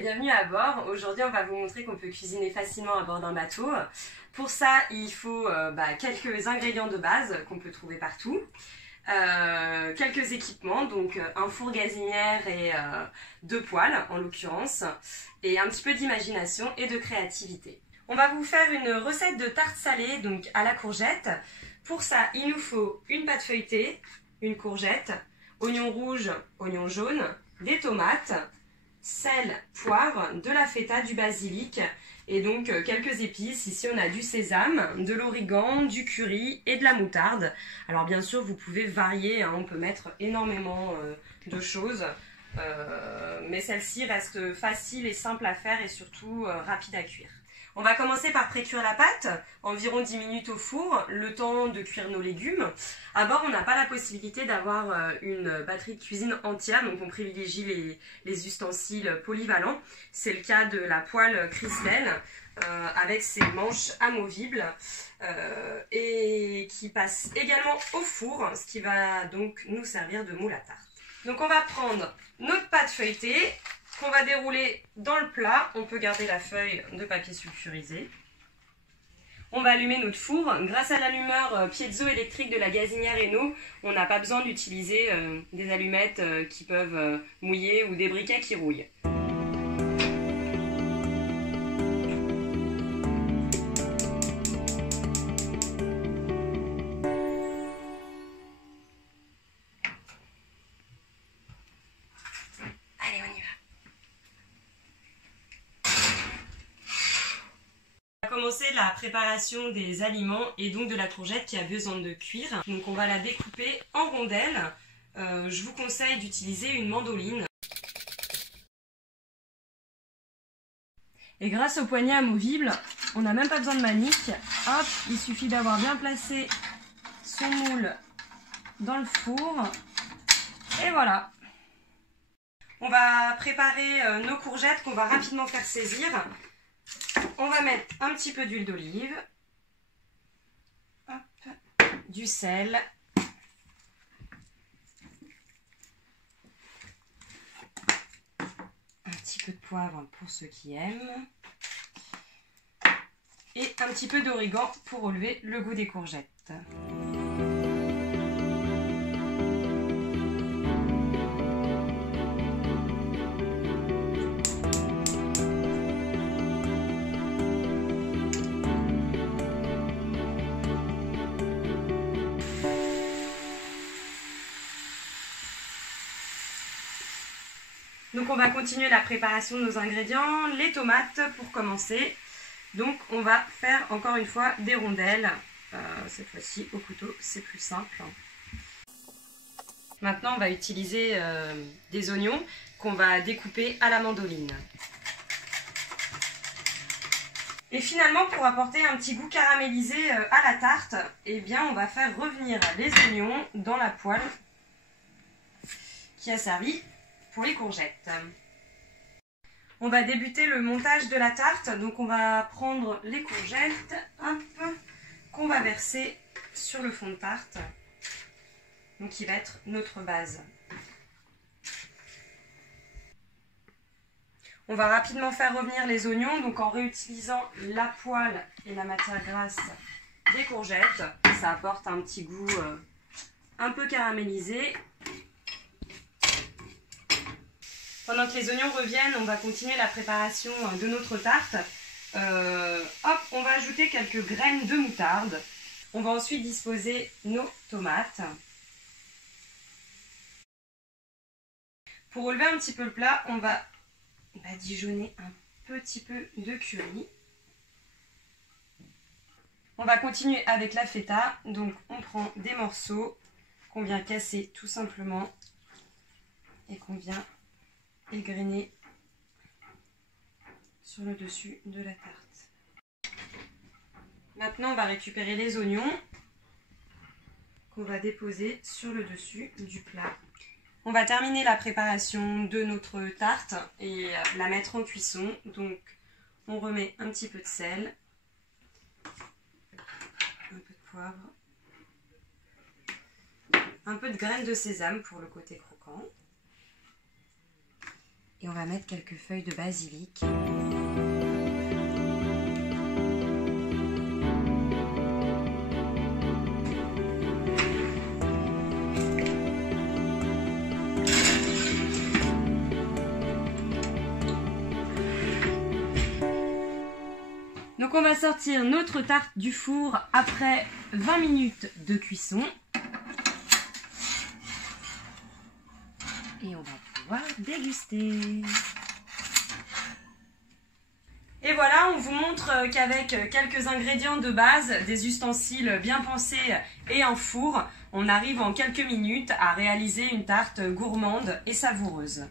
bienvenue à bord. Aujourd'hui, on va vous montrer qu'on peut cuisiner facilement à bord d'un bateau. Pour ça, il faut quelques ingrédients de base qu'on peut trouver partout. Quelques équipements, donc un four gazinière et 2 poêles en l'occurrence, et un petit peu d'imagination et de créativité. On va vous faire une recette de tarte salée donc à la courgette. Pour ça, il nous faut une pâte feuilletée, une courgette, oignon rouge, oignon jaune, des tomates, sel, poivre, de la feta, du basilic et donc quelques épices. Ici on a du sésame, de l'origan, du curry et de la moutarde. Alors bien sûr vous pouvez varier, hein, on peut mettre énormément de choses, mais celle-ci reste facile et simple à faire et surtout rapide à cuire. On va commencer par pré-cuire la pâte, environ 10 minutes au four, le temps de cuire nos légumes. À bord, on n'a pas la possibilité d'avoir une batterie de cuisine entière, donc on privilégie les ustensiles polyvalents. C'est le cas de la poêle Cristel, avec ses manches amovibles, et qui passe également au four, ce qui va donc nous servir de moule à tarte. Donc on va prendre notre pâte feuilletée, qu'on va dérouler dans le plat. On peut garder la feuille de papier sulfurisé. On va allumer notre four. Grâce à l'allumeur piézoélectrique de la gazinière Eno, on n'a pas besoin d'utiliser des allumettes qui peuvent mouiller ou des briquets qui rouillent. Allez, on y va. On va commencer la préparation des aliments et donc de la courgette qui a besoin de cuire. Donc on va la découper en rondelles. Je vous conseille d'utiliser une mandoline. Et grâce au poignet amovible, on n'a même pas besoin de manique. Hop, il suffit d'avoir bien placé son moule dans le four. Et voilà. On va préparer nos courgettes qu'on va rapidement faire saisir. On va mettre un petit peu d'huile d'olive, du sel, un petit peu de poivre pour ceux qui aiment, et un petit peu d'origan pour relever le goût des courgettes. Donc on va continuer la préparation de nos ingrédients. Les tomates pour commencer. Donc on va faire encore une fois des rondelles. Cette fois-ci au couteau, c'est plus simple. Maintenant on va utiliser des oignons qu'on va découper à la mandoline. Et finalement, pour apporter un petit goût caramélisé à la tarte, eh bien on va faire revenir les oignons dans la poêle qui a servi pour les courgettes. On va débuter le montage de la tarte. Donc on va prendre les courgettes qu'on va verser sur le fond de tarte, donc qui va être notre base. On va rapidement faire revenir les oignons, donc en réutilisant la poêle et la matière grasse des courgettes. Ça apporte un petit goût un peu caramélisé. Pendant que les oignons reviennent, on va continuer la préparation de notre tarte. On va ajouter quelques graines de moutarde. On va ensuite disposer nos tomates. Pour relever un petit peu le plat, on va badigeonner un petit peu de curry. On va continuer avec la feta. Donc on prend des morceaux qu'on vient casser tout simplement et qu'on vient égrener sur le dessus de la tarte. Maintenant on va récupérer les oignons qu'on va déposer sur le dessus du plat. On va terminer la préparation de notre tarte et la mettre en cuisson. Donc on remet un petit peu de sel, un peu de poivre, un peu de graines de sésame pour le côté croquant. Et on va mettre quelques feuilles de basilic. Donc on va sortir notre tarte du four après 20 minutes de cuisson. Et on va pouvoir déguster. Et voilà, on vous montre qu'avec quelques ingrédients de base, des ustensiles bien pensés et un four, on arrive en quelques minutes à réaliser une tarte gourmande et savoureuse.